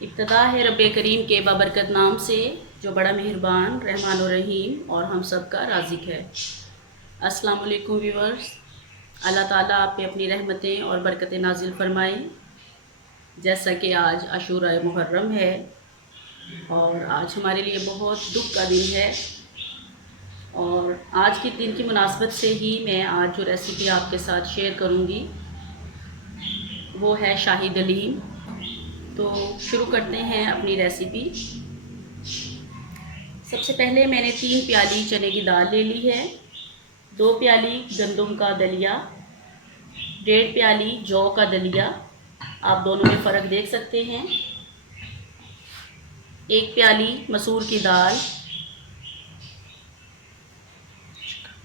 इब्तदा है रब्बे करीम के बाबरकत नाम से जो बड़ा मेहरबान रहमान और रहीम और हम सब का राज़िक है। अस्सलाम वालेकुम व्यूअर्स। अल्लाह ताला आप पे अपनी रहमतें और बरकतें नाजिल फरमाए। जैसा कि आज आशूरा मुहर्रम है और आज हमारे लिए बहुत दुख का दिन है, और आज के दिन की मुनासबत से ही मैं आज जो रेसिपी आपके साथ शेयर करूँगी वो है शाही दलीम। तो शुरू करते हैं अपनी रेसिपी। सबसे पहले मैंने 3 प्याली चने की दाल ले ली है, 2 प्याली गंदम का दलिया, 1.5 प्याली जौ का दलिया, आप दोनों में फ़र्क देख सकते हैं, 1 प्याली मसूर की दाल,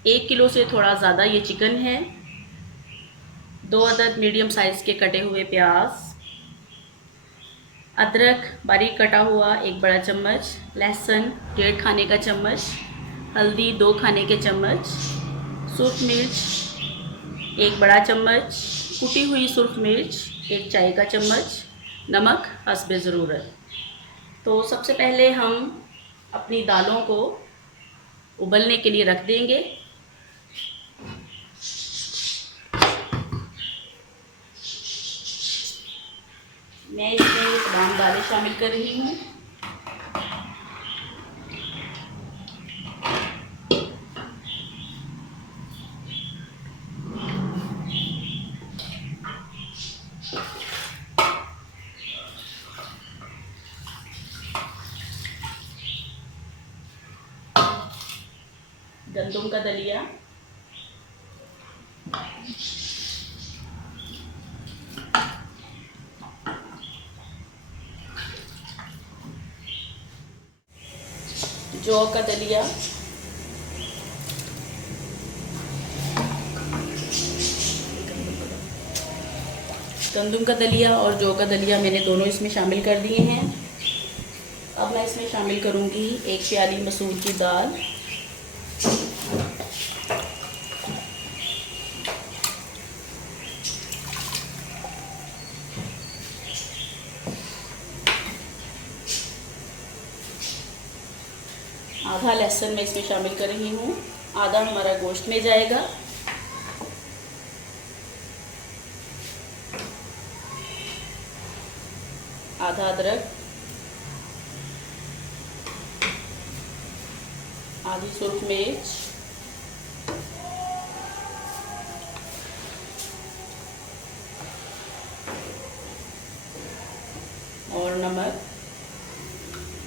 1 किलो से थोड़ा ज़्यादा ये चिकन है, 2 अदद मीडियम साइज़ के कटे हुए प्याज, अदरक बारीक कटा हुआ 1 बड़ा चम्मच, लहसुन 1.5 खाने का चम्मच, हल्दी 2 खाने के चम्मच, सुर्ख मिर्च 1 बड़ा चम्मच, कुटी हुई सुर्ख मिर्च 1 चाय का चम्मच, नमक हस्बे ज़रूरत। तो सबसे पहले हम अपनी दालों को उबलने के लिए रख देंगे। मैं इसमें तमाम दालें शामिल कर रही हूँ। गंदम का दलिया, जौ का दलिया, गंदम का दलिया और जौ का दलिया मैंने दोनों इसमें शामिल कर दिए हैं। अब मैं इसमें शामिल करूंगी 1 प्याली मसूर की दाल, आधा लहसुन मैं इसमें शामिल कर रही हूँ, आधा हमारा गोश्त में जाएगा, आधा अदरक, आधी सुर्ख मिर्च, और नमक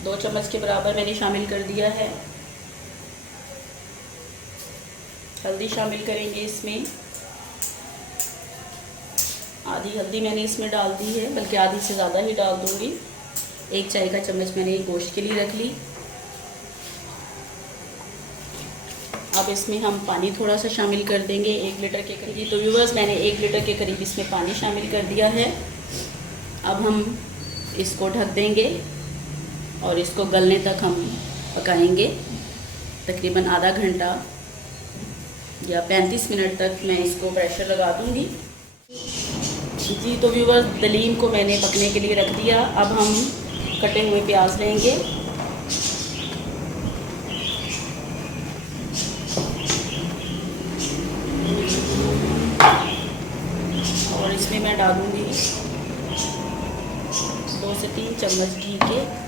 2 चम्मच के बराबर मैंने शामिल कर दिया है। हल्दी शामिल करेंगे इसमें, आधी हल्दी मैंने इसमें डाल दी है, बल्कि आधी से ज़्यादा ही डाल दूँगी। 1 चाय का चम्मच मैंने गोश्त के लिए रख ली। अब इसमें हम पानी थोड़ा सा शामिल कर देंगे 1 लीटर के करीब। तो व्यूअर्स मैंने 1 लीटर के करीब इसमें पानी शामिल कर दिया है। अब हम इसको ढक देंगे और इसको गलने तक हम पकाएंगे। तकरीबन आधा घंटा या 35 मिनट तक मैं इसको प्रेशर लगा दूंगी। जी तो व्यूअर्स दलीम को मैंने पकने के लिए रख दिया। अब हम कटे हुए प्याज लेंगे, और इसमें मैं डालूंगी 2 से 3 चम्मच घी के।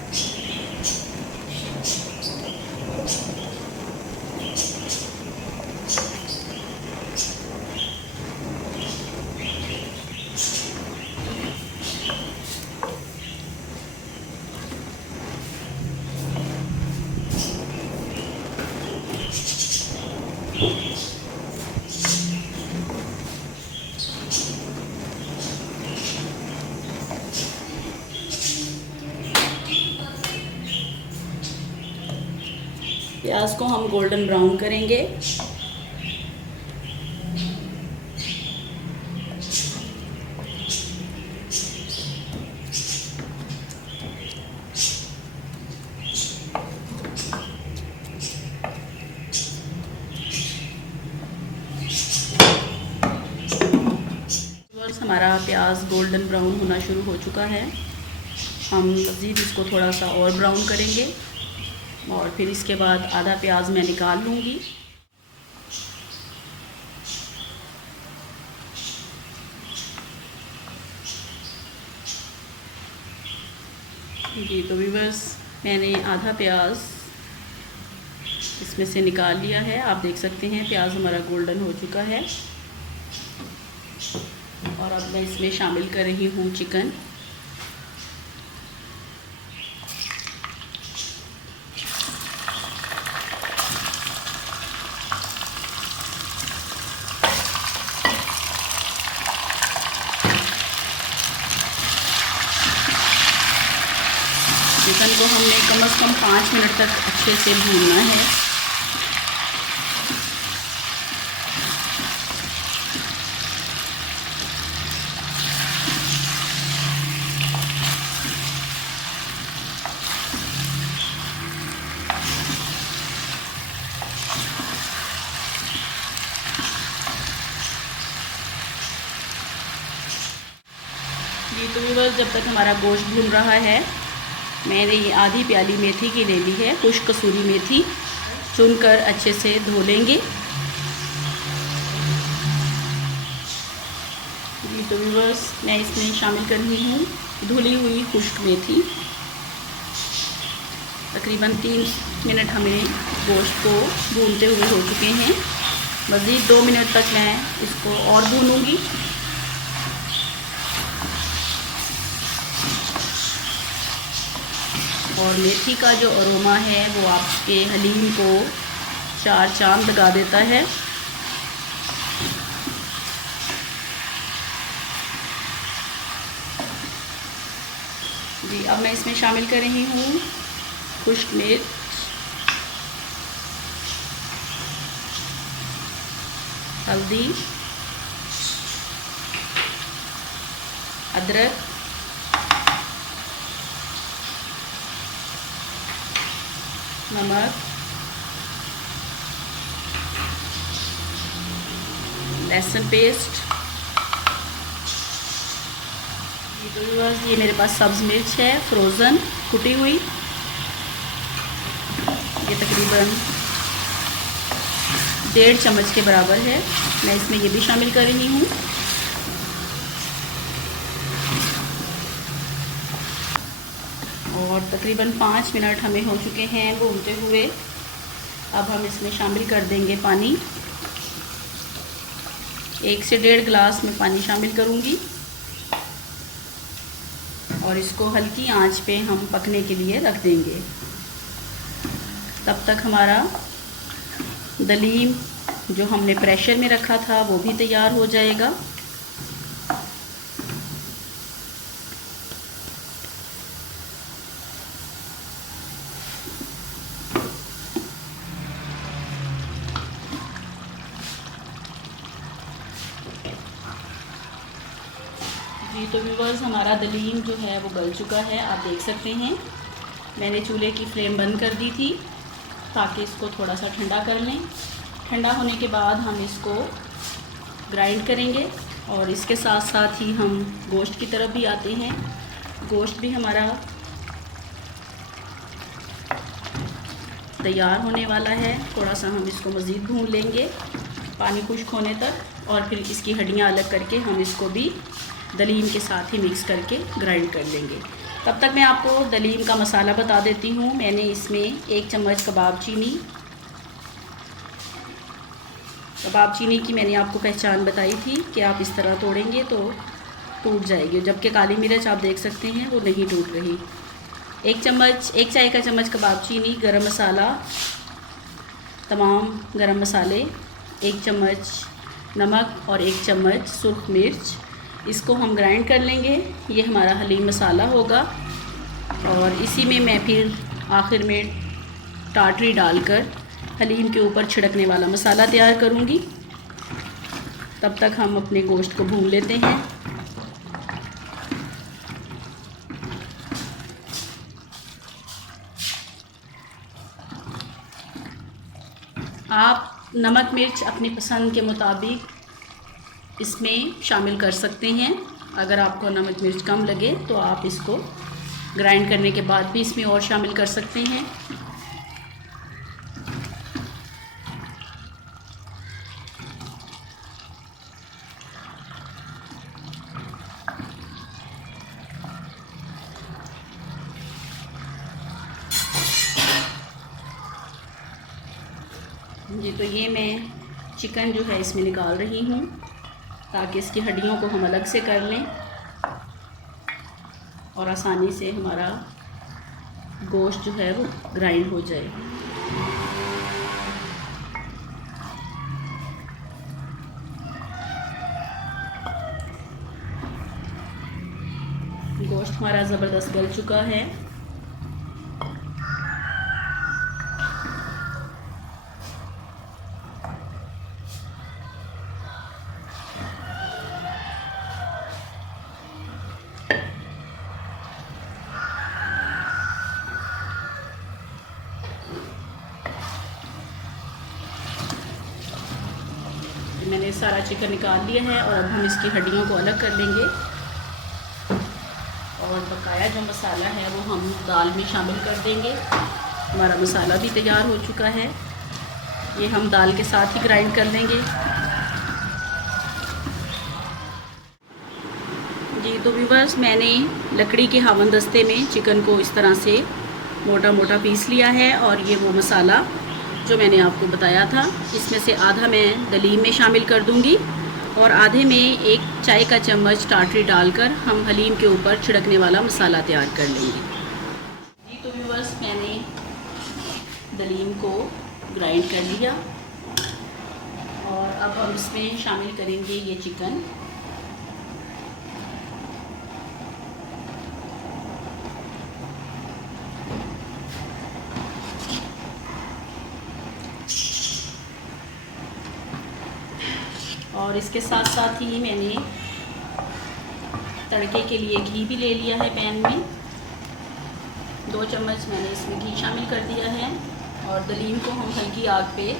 प्याज को हम गोल्डन ब्राउन करेंगे। हमारा प्याज गोल्डन ब्राउन होना शुरू हो चुका है। हम मज़ीद इसको थोड़ा सा और ब्राउन करेंगे और फिर इसके बाद आधा प्याज मैं निकाल लूँगी। जी तो व्यूअर्स, मैंने आधा प्याज इसमें से निकाल लिया है। आप देख सकते हैं प्याज हमारा गोल्डन हो चुका है। और अब मैं इसमें शामिल कर रही हूँ चिकन। चिकन को हमने कम से कम 5 मिनट तक अच्छे से भूनना है। जी तो व्यूअर्स, जब तक हमारा गोश्त भून रहा है, मैंने ये आधी प्याली मेथी की ले ली है। खुश्क कसूरी मेथी चुनकर अच्छे से धो लेंगे। जी तो व्यूअर्स, मैं इसमें शामिल कर रही हूँ धुली हुई खुश्क मेथी। तकरीबन 3 मिनट हमें गोश्त को भूनते हुए हो चुके हैं। मज़ीद 2 मिनट तक मैं इसको और भूनूँगी। और मेथी का जो अरोमा है वो आपके हलीम को 4 चांद लगा देता है। जी अब मैं इसमें शामिल कर रही हूँ खुश्क मिर्च, हल्दी, अदरक, नमक, लहसुन पेस्ट। तो ये मेरे पास सब्ज़ मिर्च है फ्रोज़न कुटी हुई। ये तकरीबन 1.5 चम्मच के बराबर है। मैं इसमें ये भी शामिल कर रही हूँ। और तकरीबन 5 मिनट हमें हो चुके हैं भूनते हुए। अब हम इसमें शामिल कर देंगे पानी। 1 से 1.5 गिलास में पानी शामिल करूँगी और इसको हल्की आंच पे हम पकने के लिए रख देंगे। तब तक हमारा दलीम जो हमने प्रेशर में रखा था वो भी तैयार हो जाएगा। जी तो व्यूअर्स, हमारा दलीम जो है वो गल चुका है। आप देख सकते हैं मैंने चूल्हे की फ्लेम बंद कर दी थी ताकि इसको थोड़ा सा ठंडा कर लें। ठंडा होने के बाद हम इसको ग्राइंड करेंगे और इसके साथ साथ ही हम गोश्त की तरफ भी आते हैं। गोश्त भी हमारा तैयार होने वाला है। थोड़ा सा हम इसको मज़ीद भून लेंगे पानी खुश्क होने तक और फिर इसकी हड्डियाँ अलग करके हम इसको भी दलीम के साथ ही मिक्स करके ग्राइंड कर लेंगे। तब तक मैं आपको दलीम का मसाला बता देती हूँ। मैंने इसमें 1 चम्मच कबाब चीनी की मैंने आपको पहचान बताई थी कि आप इस तरह तोड़ेंगे तो टूट जाएगी, जबकि काली मिर्च आप देख सकते हैं वो नहीं टूट रही। 1 चाय का चम्मच कबाब चीनी, गरम मसाला, तमाम गरम मसाले, 1 चम्मच नमक और 1 चम्मच सुर्ख मिर्च। इसको हम ग्राइंड कर लेंगे। ये हमारा हलीम मसाला होगा और इसी में मैं फिर आखिर में टाटरी डालकर हलीम के ऊपर छिड़कने वाला मसाला तैयार करूँगी। तब तक हम अपने गोश्त को भून लेते हैं। आप नमक मिर्च अपनी पसंद के मुताबिक इसमें शामिल कर सकते हैं। अगर आपको नमक मिर्च कम लगे तो आप इसको ग्राइंड करने के बाद भी इसमें और शामिल कर सकते हैं। जी, तो ये मैं चिकन जो है इसमें निकाल रही हूँ ताकि इसकी हड्डियों को हम अलग से कर लें और आसानी से हमारा गोश्त जो है वो ग्राइंड हो जाए। गोश्त हमारा ज़बरदस्त गल चुका है। मैंने सारा चिकन निकाल लिया है और अब हम इसकी हड्डियों को अलग कर लेंगे और बकाया जो मसाला है वो हम दाल में शामिल कर देंगे। हमारा मसाला भी तैयार हो चुका है, ये हम दाल के साथ ही ग्राइंड कर लेंगे। जी, तो व्यूअर्स, मैंने लकड़ी के हावन दस्ते में चिकन को इस तरह से मोटा मोटा पीस लिया है और ये वो मसाला जो मैंने आपको बताया था, इसमें से आधा मैं दलीम में शामिल कर दूंगी और आधे में 1 चाय का चम्मच टाटरी डालकर हम हलीम के ऊपर छिड़कने वाला मसाला तैयार कर लेंगे। जी, तो व्यूअर्स, मैंने दलीम को ग्राइंड कर लिया और अब हम इसमें शामिल करेंगे ये चिकन। और इसके साथ साथ ही मैंने तड़के के लिए घी भी ले लिया है पैन में। 2 चम्मच मैंने इसमें घी शामिल कर दिया है और दलीम को हम हल्की आग पे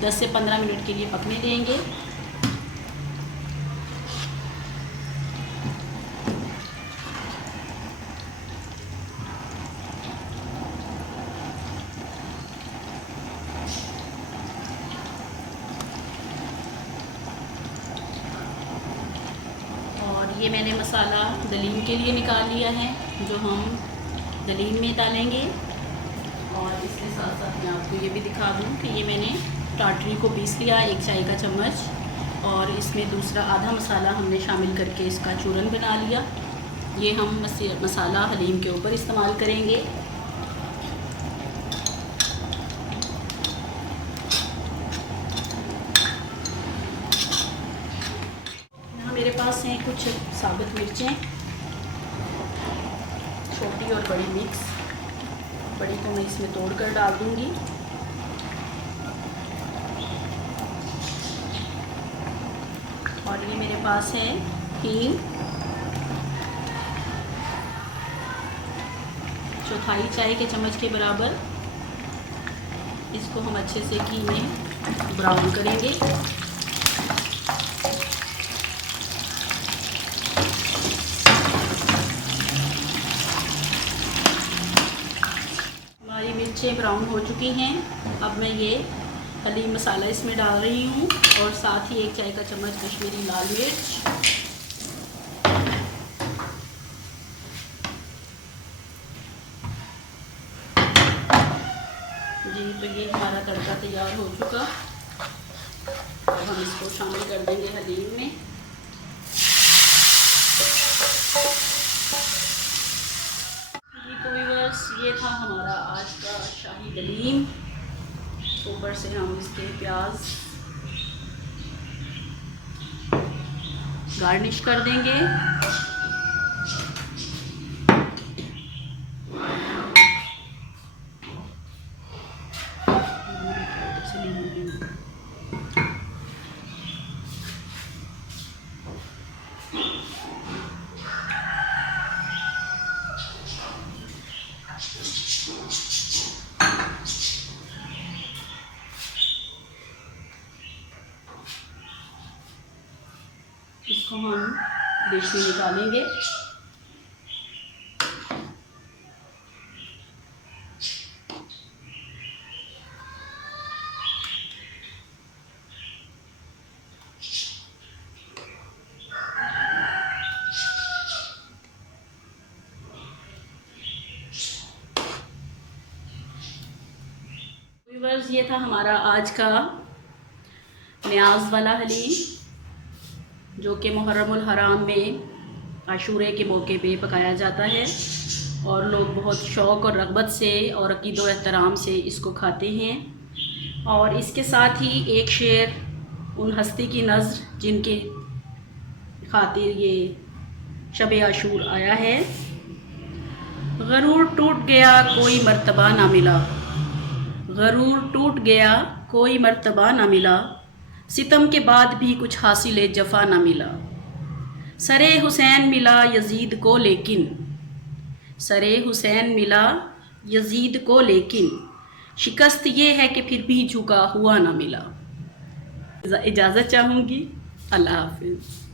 10 से 15 मिनट के लिए पकने देंगे। ये मैंने मसाला दलीम के लिए निकाल लिया है जो हम दलीम में डालेंगे। और इसके साथ साथ मैं आपको ये भी दिखा दूँ कि ये मैंने टाटरी को पीस लिया 1 चाय का चम्मच और इसमें दूसरा आधा मसाला हमने शामिल करके इसका चूरन बना लिया। ये हम मसाला हलीम के ऊपर इस्तेमाल करेंगे। मेरे पास हैं कुछ साबुत मिर्चें, छोटी और बड़ी मिक्स। बड़ी को मैं इसमें तोड़कर डाल दूंगी। और ये मेरे पास है हींग, 1/4 चाय के चम्मच के बराबर। इसको हम अच्छे से घी में ब्राउन करेंगे। मिर्चें ब्राउन हो चुकी हैं। अब मैं ये हलीम मसाला इसमें डाल रही हूँ और साथ ही 1 चाय का चम्मच कश्मीरी लाल मिर्च। जी, तो ये हमारा तड़का तैयार हो चुका। अब हम इसको शामिल कर देंगे हलीम में। ये था हमारा आज का शाही दलीम। ऊपर से हम इसके प्याज गार्निश कर देंगे। इसको हम डिश में निकालेंगे। व्यूअर्स, ये था हमारा आज का न्याज़ वाला हलीम, जो कि मुहर्रमुल हराम में आशूरे के मौके पे पकाया जाता है और लोग बहुत शौक़ और रग़बत से और अक़ीद व एहतराम से इसको खाते हैं। और इसके साथ ही एक शेर उन हस्ती की नज़्र जिनकी खातिर ये शब आशूर आया है। गरूर टूट गया कोई मर्तबा ना मिला, गरूर टूट गया कोई मर्तबा ना मिला, सितम के बाद भी कुछ हासिल जफ़ा ना मिला। सरे हुसैन मिला यजीद को लेकिन, सरे हुसैन मिला यजीद को लेकिन, शिकस्त ये है कि फिर भी झुका हुआ ना मिला। इजाज़त चाहूँगी। अल्लाह हाफ़िज़।